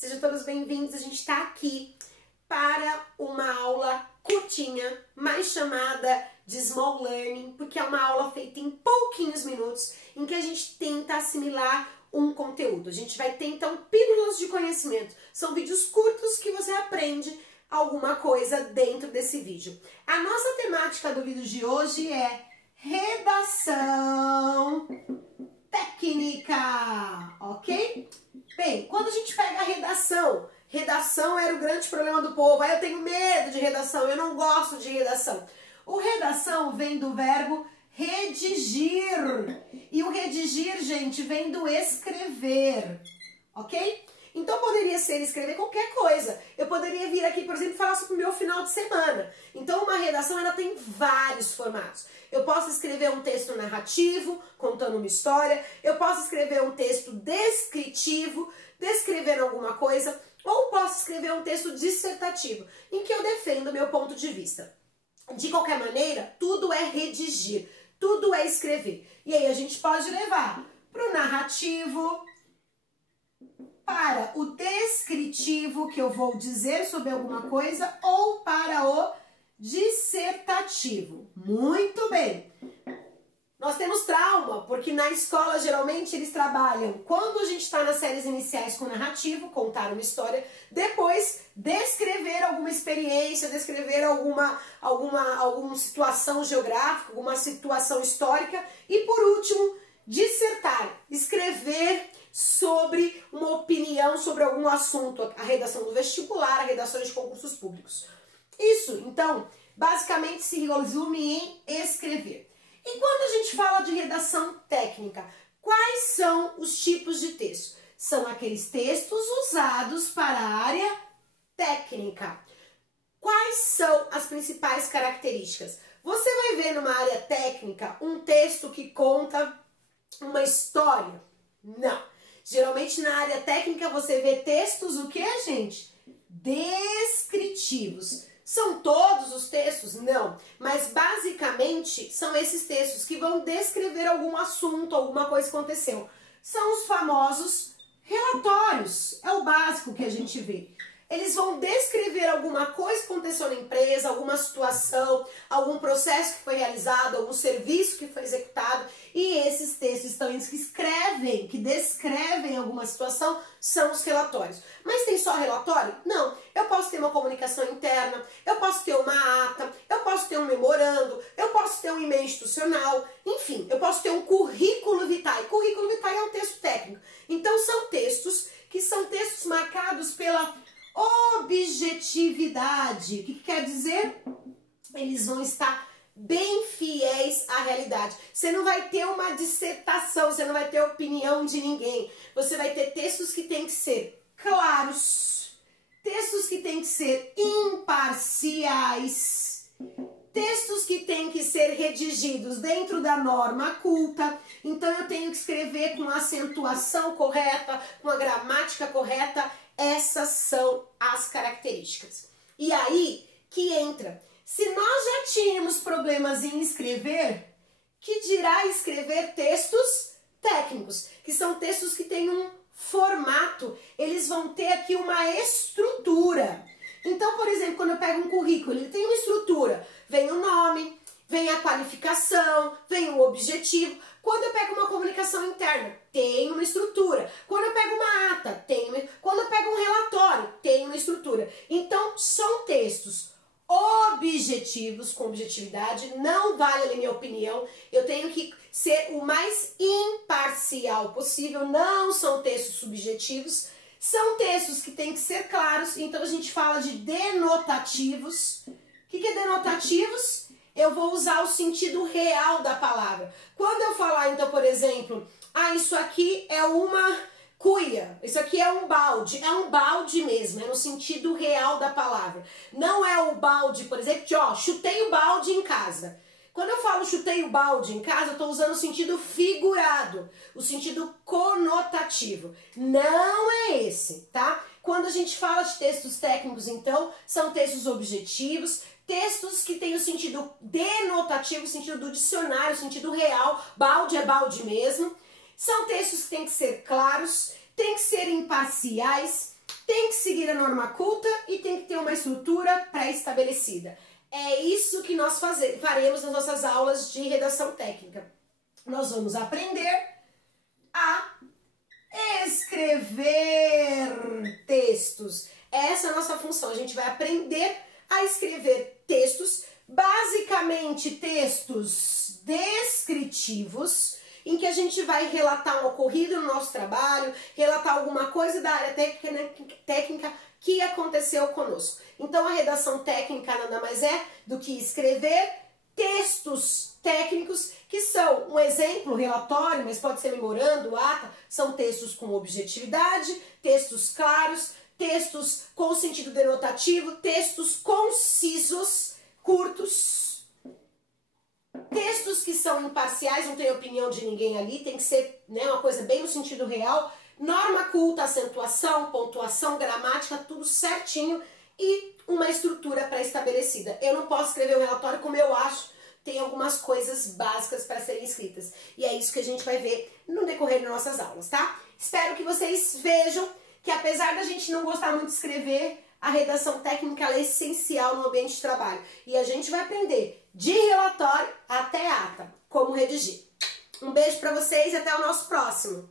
Sejam todos bem-vindos. A gente está aqui para uma aula curtinha, mais chamada de Small Learning, porque é uma aula feita em pouquinhos minutos, em que a gente tenta assimilar um conteúdo. A gente vai ter, então, pílulas de conhecimento. São vídeos curtos que você aprende alguma coisa dentro desse vídeo. A nossa temática do vídeo de hoje é redação técnica, ok? Bem, quando a gente pega a redação era o grande problema do povo. Eu tenho medo de redação, eu não gosto de redação. O redação vem do verbo redigir. E o redigir, gente, vem do escrever, ok? Então poderia ser escrever qualquer coisa. Eu poderia vir aqui, por exemplo, falar sobre o meu final de semana. Então uma redação, ela tem vários formatos. Eu posso escrever um texto narrativo, contando uma história. Eu posso escrever um texto descritivo, descrevendo alguma coisa. Ou posso escrever um texto dissertativo, em que eu defendo o meu ponto de vista. De qualquer maneira, tudo é redigir, tudo é escrever. E aí a gente pode levar para o narrativo, para o descritivo, que eu vou dizer sobre alguma coisa, ou para o dissertativo. Muito bem. Nós temos trauma, porque na escola geralmente eles trabalham, quando a gente está nas séries iniciais com narrativo, contar uma história, depois descrever alguma experiência, descrever alguma situação geográfica, alguma situação histórica e por último, dissertar, escrever sobre uma opinião sobre algum assunto, a redação do vestibular, a redação de concursos públicos. Isso, então, basicamente se resume em escrever. E quando a gente fala de redação técnica, quais são os tipos de texto? São aqueles textos usados para a área técnica. Quais são as principais características? Você vai ver numa área técnica um texto que conta uma história? Não. Geralmente na área técnica você vê textos, o que, gente? Descritivos. São todos os textos? Não. Mas basicamente são esses textos que vão descrever algum assunto, alguma coisa que aconteceu. São os famosos relatórios. É o básico que a gente vê. Eles vão descrever alguma coisa que aconteceu na empresa, alguma situação, algum processo que foi realizado, algum serviço que foi executado. E esses textos que descrevem alguma situação, são os relatórios. Mas tem só relatório? Não. Eu posso ter uma comunicação interna, eu posso ter uma ata, eu posso ter um memorando, eu posso ter um e-mail institucional, enfim, eu posso ter um currículo vitae. Currículo vitae é um texto técnico. Então são textos que são textos marcados pela objetividade. O que quer dizer? Eles vão estar bem fiéis à realidade. Você não vai ter uma dissertação, você não vai ter opinião de ninguém. Você vai ter textos que têm que ser claros, textos que têm que ser imparciais, textos que têm que ser redigidos dentro da norma culta. Então eu tenho que escrever com a acentuação correta, com a gramática correta. Essas são as características. E aí que entra. Se nós já tínhamos problemas em escrever, que dirá escrever textos técnicos, que são textos que têm um formato, eles vão ter aqui uma estrutura. Então, por exemplo, quando eu pego um currículo, ele tem uma estrutura, vem o nome, vem a qualificação, vem o objetivo. Quando eu pego uma comunicação interna, tem uma estrutura. Quando eu pego uma ata, quando eu pego um relatório, tem uma estrutura. Então, são textos objetivos, com objetividade, não vale a minha opinião, eu tenho que ser o mais imparcial possível, não são textos subjetivos, são textos que têm que ser claros, então a gente fala de denotativos. O que é denotativos? Eu vou usar o sentido real da palavra. Quando eu falar, então, por exemplo, isso aqui é uma cuia, isso aqui é um balde mesmo, é no sentido real da palavra. Não é o balde, por exemplo, chutei o balde em casa. Quando eu falo chutei o balde em casa, eu estou usando o sentido figurado, o sentido conotativo. Não é esse, tá? Quando a gente fala de textos técnicos, então, são textos objetivos, textos que têm o sentido denotativo, o sentido do dicionário, o sentido real, balde é balde mesmo. São textos que têm que ser claros, têm que ser imparciais, tem que seguir a norma culta e tem que ter uma estrutura pré-estabelecida. É isso que nós faremos nas nossas aulas de redação técnica. Nós vamos aprender a escrever textos. Essa é a nossa função. A gente vai aprender a escrever textos, basicamente textos descritivos, em que a gente vai relatar um ocorrido no nosso trabalho, relatar alguma coisa da área técnica que aconteceu conosco. Então a redação técnica nada mais é do que escrever textos técnicos, que são um exemplo, relatório, mas pode ser memorando, ata, são textos com objetividade, textos claros, textos com sentido denotativo, textos concisos, curtos, textos que são imparciais, não tem opinião de ninguém ali, tem que ser, né, uma coisa bem no sentido real, norma culta, acentuação, pontuação, gramática, tudo certinho e uma estrutura pré-estabelecida. Eu não posso escrever um relatório como eu acho, tem algumas coisas básicas para serem escritas. E é isso que a gente vai ver no decorrer das nossas aulas, tá? Espero que vocês vejam que apesar da gente não gostar muito de escrever, a redação técnica ela é essencial no ambiente de trabalho. E a gente vai aprender de relatório até ata, como redigir. Um beijo para vocês e até o nosso próximo.